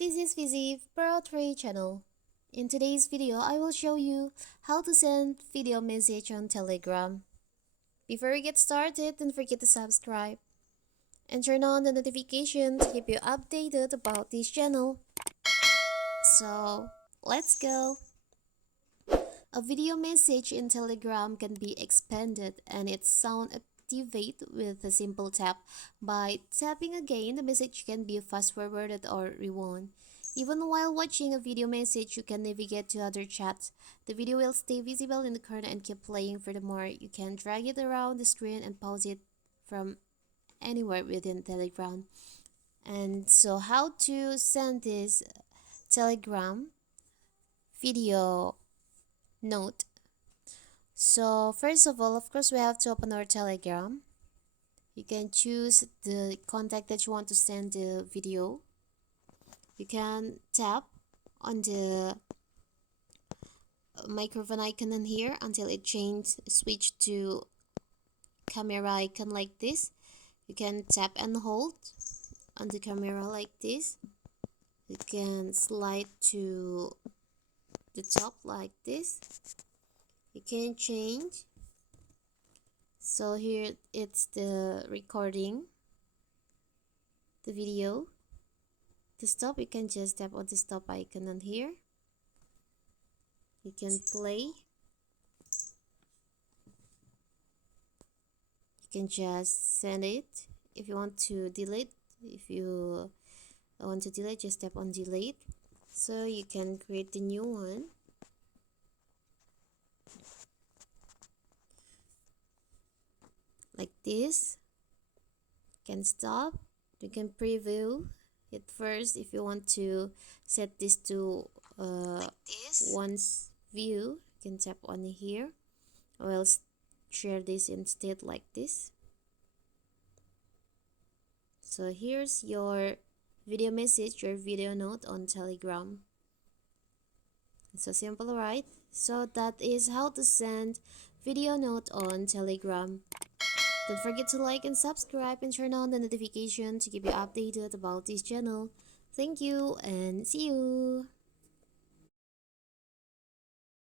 This is Viziv Pro 3 channel. In today's video, I will show you how to send video message on Telegram. Before we get started, don't forget to subscribe and turn on the notification to keep you updated about this channel. So, let's go. A video message in Telegram can be expanded and its sound activate with a simple tap. By tapping again, the message can be fast-forwarded or rewound. Even while watching a video message, you can navigate to other chats. The video will stay visible in the corner and keep playing. Furthermore, you can drag it around the screen and pause it from anywhere within Telegram. And so how to send this Telegram video note. So first of all, of course, we have to open our Telegram. You can choose the contact that you want to send the video. You can tap on the microphone icon in here until it switch to camera icon like this. You can tap and hold on the camera like this. You can slide to the top like this. You can change. So here it's the recording the video. To stop, you can just tap on the stop icon on here. You can play. You can just send it. If you want to delete, just tap on delete. So you can create the new one. Like this. You can stop. You can preview it first if you want to set this to once view. You can tap on here, or else share this instead like this. So here's your video message, your video note on Telegram. It's so simple, right? So that is how to send video note on Telegram. Don't forget to like and subscribe and turn on the notification to keep you updated about this channel. Thank you and see you!